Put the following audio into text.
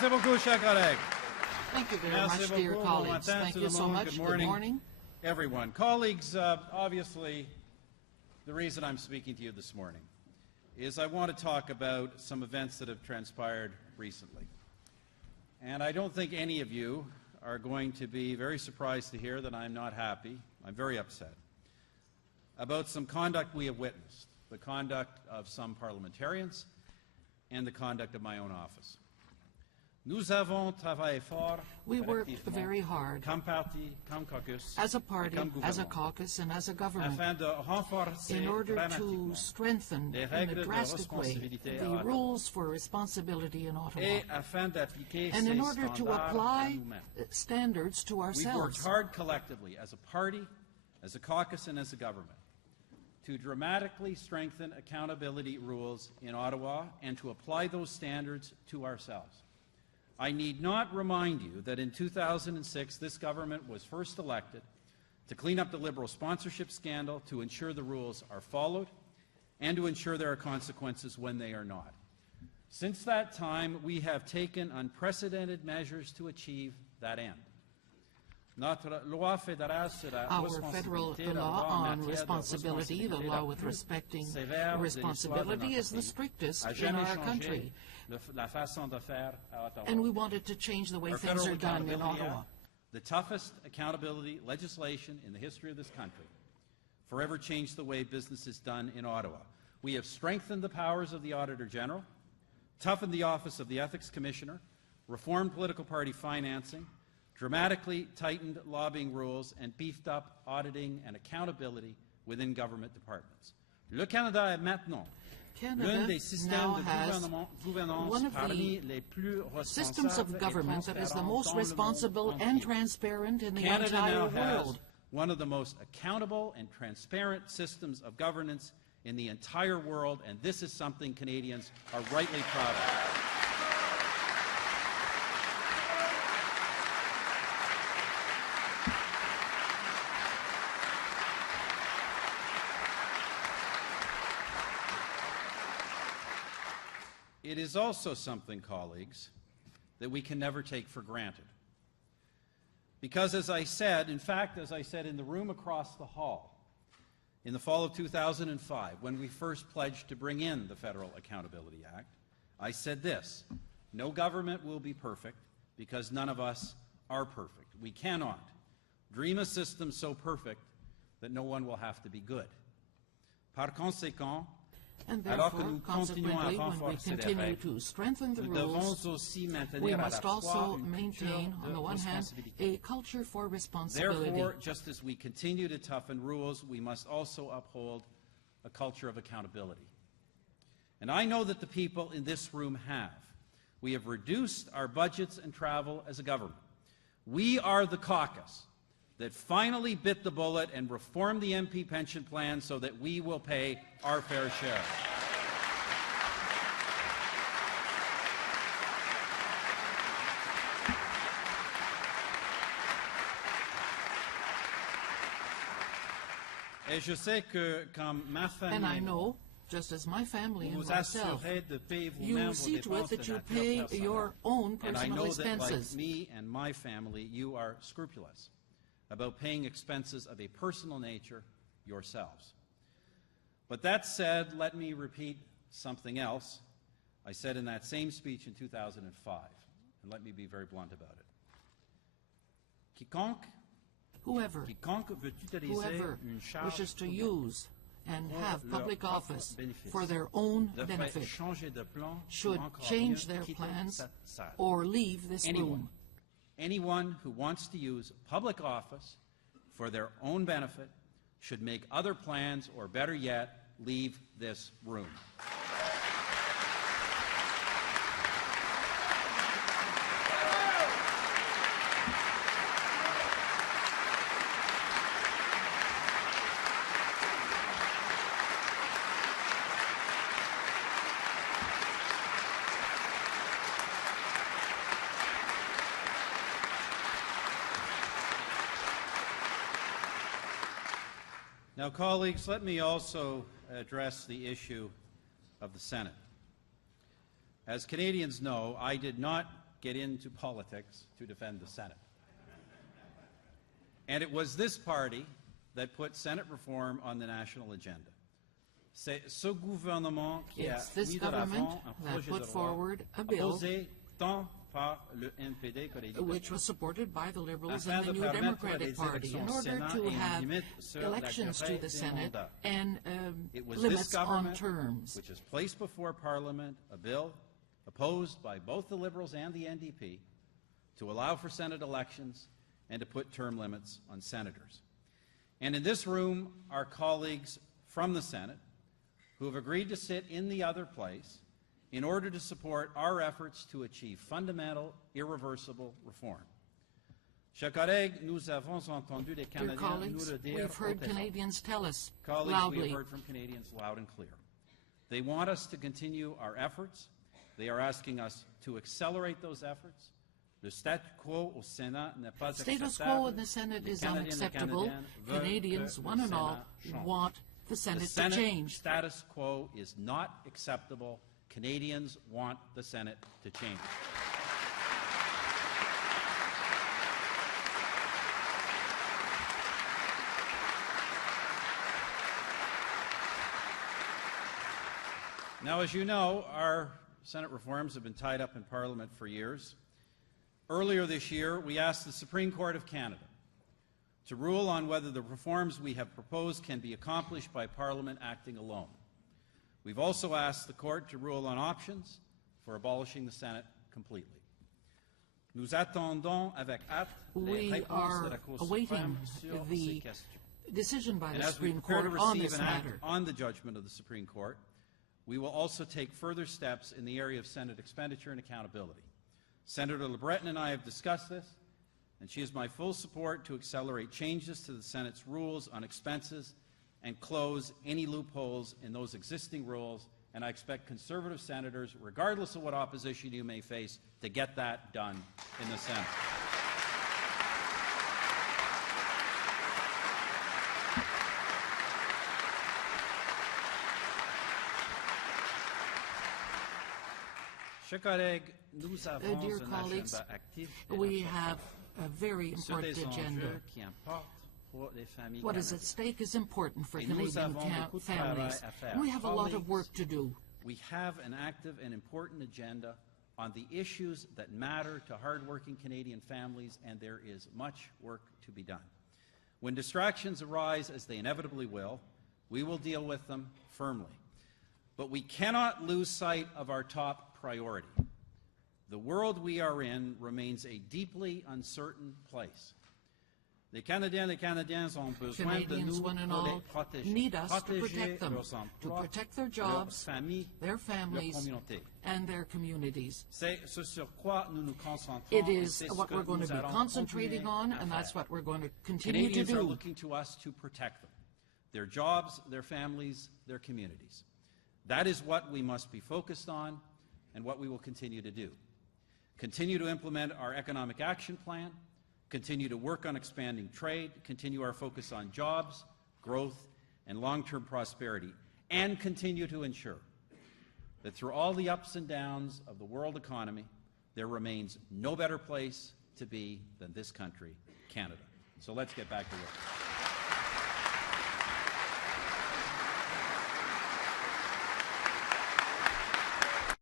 Merci beaucoup, chers collègues. Thank you very much, dear colleagues. Thank you so much. Good morning. Everyone. Colleagues, obviously, the reason I'm speaking to you this morning is I want to talk about some events that have transpired recently. And I don't think any of you are going to be very surprised to hear that I'm not happy. I'm very upset about some conduct we have witnessed, the conduct of some parliamentarians and the conduct of my own office. We worked very hard comme parti, comme caucus, as a party, as a caucus, and as a government in order to strengthen in a drastic way the rules for responsibility in Ottawa and in order to apply standards to ourselves. We've worked hard collectively as a party, as a caucus, and as a government to dramatically strengthen accountability rules in Ottawa and to apply those standards to ourselves. I need not remind you that in 2006, this government was first elected to clean up the Liberal sponsorship scandal, to ensure the rules are followed, and to ensure there are consequences when they are not. Since that time, we have taken unprecedented measures to achieve that end. Our federal law on responsibility, the law with respecting responsibility, is the strictest in our country. And we wanted to change the way things are done in Ottawa. The toughest accountability legislation in the history of this country forever changed the way business is done in Ottawa. We have strengthened the powers of the Auditor General, toughened the office of the Ethics Commissioner, reformed political party financing, dramatically tightened lobbying rules, and beefed up auditing and accountability within government departments. Le Canada est maintenant l'un des systèmes de gouvernance parmi les plus systems of government that is the most responsible and transparent in the entire world. One of the most accountable and transparent systems of governance in the entire world, and this is something Canadians are rightly proud of. It is also something, colleagues, that we can never take for granted. Because as I said, in fact, as I said in the room across the hall, in the fall of 2005, when we first pledged to bring in the Federal Accountability Act, I said this: no government will be perfect because none of us are perfect. We cannot dream a system so perfect that no one will have to be good. Par conséquent, and therefore, consequently, when we continue to strengthen the rules, we must also maintain, on the one hand, a culture for responsibility. Therefore, just as we continue to toughen rules, we must also uphold a culture of accountability. And I know that the people in this room have. We have reduced our budgets and travel as a government. We are the caucus that finally bit the bullet and reformed the MP pension plan so that we will pay our fair share. And I know, just as my family and myself, you see to it that you pay your own personal expenses. And I know that, like me and my family, you are scrupulous about paying expenses of a personal nature yourselves. But that said, let me repeat something else I said in that same speech in 2005, and let me be very blunt about it. Whoever wishes to use and have public office for their own benefit should change their plans or leave this room. Anyone who wants to use public office for their own benefit should make other plans, or better yet, leave this room. Now, colleagues, let me also address the issue of the Senate. As Canadians know, I did not get into politics to defend the Senate. And it was this party that put Senate reform on the national agenda. C'est ce gouvernement qui a this mis de government l'avant un that projet put de loi forward a bill opposé tant par le NPD que les libéraux, which was supported by the Liberals afin and the de New permettre Democratic les Party in élections au order Sénat to et une have limite sur la elections to durée the des Senate mandats. and It was this limits on government terms. which has placed before Parliament a bill opposed by both the Liberals and the NDP to allow for Senate elections and to put term limits on senators. And in this room are colleagues from the Senate who have agreed to sit in the other place in order to support our efforts to achieve fundamental, irreversible reform. Chers collègues, nous avons entendu les Dear Canadiens colleagues, nous le dire we've heard haut et fort. Canadians tell us Colleagues, we loudly have heard from Canadians loud and clear. They want us to continue our efforts. They are asking us to accelerate those efforts. Le statu quo au Sénat n'est pas status acceptable. quo in the Senate Les is Canadiens et unacceptable. Canadiennes veulent Canadians, que one le and all, Sénat change. want the The Senate to Senate change. status quo is not acceptable. Canadians want the Senate to change. Now, as you know, our Senate reforms have been tied up in Parliament for years. Earlier this year, we asked the Supreme Court of Canada to rule on whether the reforms we have proposed can be accomplished by Parliament acting alone. We've also asked the Court to rule on options for abolishing the Senate completely. Nous attendons avec hâte les We réponses de are la Cour awaiting suprême sur the ces questions. decision by And the as we Supreme prepare to Court on receive this an act matter. on the judgment of the Supreme Court, we will also take further steps in the area of Senate expenditure and accountability. Senator LeBreton and I have discussed this, and she has my full support to accelerate changes to the Senate's rules on expenses and close any loopholes in those existing rules, and I expect Conservative senators, regardless of what opposition you may face, to get that done in the Senate. Chers collègues, nous avons Dear un colleagues, agenda actif et we important have a very sur important des agenda. enjeux qui importent pour les familles What is at canadiennes. stake is important for Et nous Canadian avons beaucoup de travail families. à faire. We have a lot of Colleagues, work to do. We have an active and important agenda on the issues that matter to hardworking Canadian families, and there is much work to be done. When distractions arise, as they inevitably will, we will deal with them firmly. But we cannot lose sight of our top priority. The world we are in remains a deeply uncertain place. Les Canadiens et Canadiennes ont besoin de Canadians, nous one and pour les all, protéger. need us to Protéger protect them, leurs to emplois, protect their leurs jobs, familles, their leur families, communauté. and their communities. C'est ce sur quoi nous nous concentrons. It et is c'est ce what que we're going to nous be allons concentrating continuer on, à and that's faire. what we're going to continue to Canadians are do. looking to us to protect them, their jobs, their families, their communities. That is what we must be focused on and what we will continue to do. Continue to implement our economic action plan, continue to work on expanding trade, continue our focus on jobs, growth, and long-term prosperity, and continue to ensure that through all the ups and downs of the world economy, there remains no better place to be than this country, Canada. So let's get back to work.